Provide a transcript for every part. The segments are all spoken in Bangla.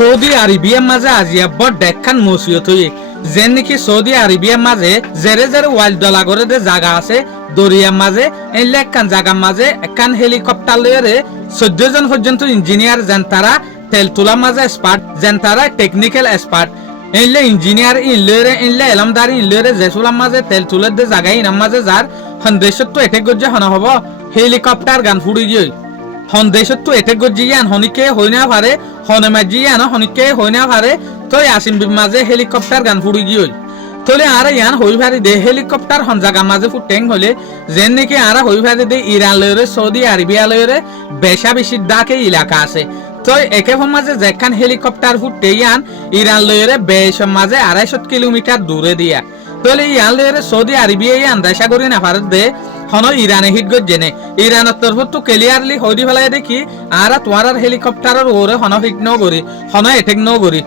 সৌদি আরবিয়ার মাঝে আজিয়া বড় দেখান মসিয়ত হয়ে যেন নাকি সৌদি আরবিয়ার মাঝে জেরে জেরে ওয়াইল্ড ডলা করে যে জায়গা আছে দরিয়ার মাঝে এলে একখান জায়গার মাঝে একখান হেলিকপ্টার লয়ে 14 জন পর্যন্ত ইঞ্জিনিয়ার যেন তারা তেল তোলার মাঝে এক্সপার্ট যেন তারা টেকনিক্যাল এক্সপার্ট এলে ইঞ্জিনিয়ার ইনলেরে এলে এলমদারি ইনলেরে জেসুলার মাঝে তেল তুলের যে জায়গা ইনার মাঝে যার সন্দেশত তো এটে গজ্জে হনা হব হেলিকপ্টার গান ফুড়ি গিয়ে সন্দেশত তো এটে গজ্জি ইয়ান হনিকে হই না পারে হনমাজি ইয়ান হনিকে হই না পারে তো আসিম মাঝে হেলিকপ্টার গান ফুড়ি গিয়ে তোলে আরা ইয়ান হই ভারি দে হেলিকপ্টার হন জায়গা মাঝে ফুটেং হলে যেন নাকি আরা হই ভারি দে ইরান লয়রে সৌদি আরবিয়া লয়রে বেশা বেশি ডাকে এলাকা আছে তো একে মাঝে যেখান হেলিকপ্টার ফুটে ইয়ান ইরান লয়রে বেশ মাঝে 250 কিলোমিটার দূরে দিয়া তোলে ইয়ান লয়রে সৌদি আরবিয়া ইয়ান দেশা করি না পারে দে হন ইরানে হিট গজেনে ইরানের তরফ তো ক্লিয়ারলি হইদি ফেলাই দেখি আর তোমার হেলিকপ্টারের ওরে হন হিট ন করি হন এটেক ন করি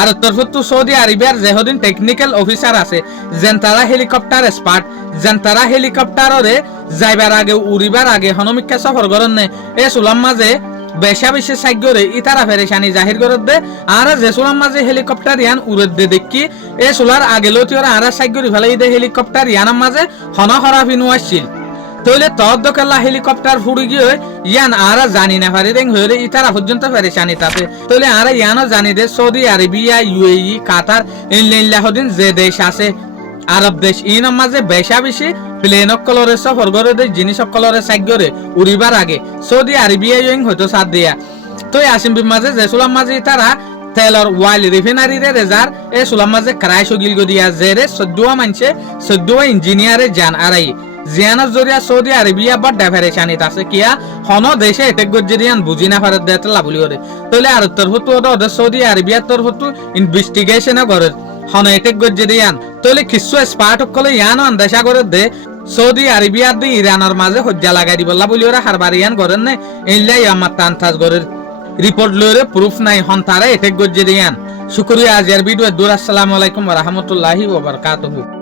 আর তরফ তো সৌদি আরবিয়ার যেহদিন টেকনিক্যাল অফিসার আছে যেন তারা হেলিকপ্টার এক্সপার্ট যেন তারা হেলিকপ্টারে যাইবার আগে উড়িবার আগে হনমিকা সফর করেন নে এ সুলাম মাঝে বেশা বেশি সাইগরে ইতারা ফেরেশানি জাহির করে দে আর যে সুলাম মাঝে হেলিকপ্টার ইয়ান উড়ে দে দেখি এ সুলার আগে লতিওরা আর সাইগরি ফেলাই দে হেলিকপ্টার ইয়ানার মাঝে হন হরাফিনু আসছিল তইলে তদ্দকাল্লা হেলিকপ্টার ফুড়ি গিয়ে ইয়ান আর জানি না পারি রেং হয়ে ইতারা পর্যন্ত ফেরেশানি তাতে তইলে আর ইয়ানও জানি দে সৌদি আরবিয়া ইউএই কাতার ইনলাহদিন যে দেশ আছে আরব দেশ ইনার মাঝে বেশা বেশি প্লেন কলরে সফর করে দে জিনিস কলরে সাইগরে উড়িবার আগে সৌদি আরবিয়া ইউং হয়তো সাথ দিয়া তো আসিম মাঝে যে সুলাম মাঝে তারা তেলর ওয়াইল রিফাইনারি রে রেজার এ সুলাম মাঝে ক্রাই সগিল গদিয়া জেরে 14 মানছে 14 ইঞ্জিনিয়ারে জান আরাই জিয়ানার জরিয়া সৌদি আরবিয়া বড় ডেফারেশানিত আছে কিয়া হন দেশে এটেক গজ্জেরিয়ান বুঝি না পারে দেতে লাভলি করে তইলে আর তরফতো ওদের সৌদি আরবিয়ার তরফতো ইনভেস্টিগেশন করে হন এটেক গজ্জেরিয়ান তইলে কিছু এক্সপার্ট কলে ইয়ান আন্দাজা করে দে সৌদি আরবিয়া দি ইরানের মাঝে হজ্জা লাগাই দিবলা বলি ওরা হারবারিয়ান করেন না ইল্লাই আমার তান্তাজ করে রিপোর্ট লরে প্রুফ নাই হন তারা এটেক গজ্জেরিয়ান শুকরিয়া আজিয়ার ভিডিও দূর আসসালামু আলাইকুম ওয়া রাহমাতুল্লাহি ওয়া বারাকাতুহু।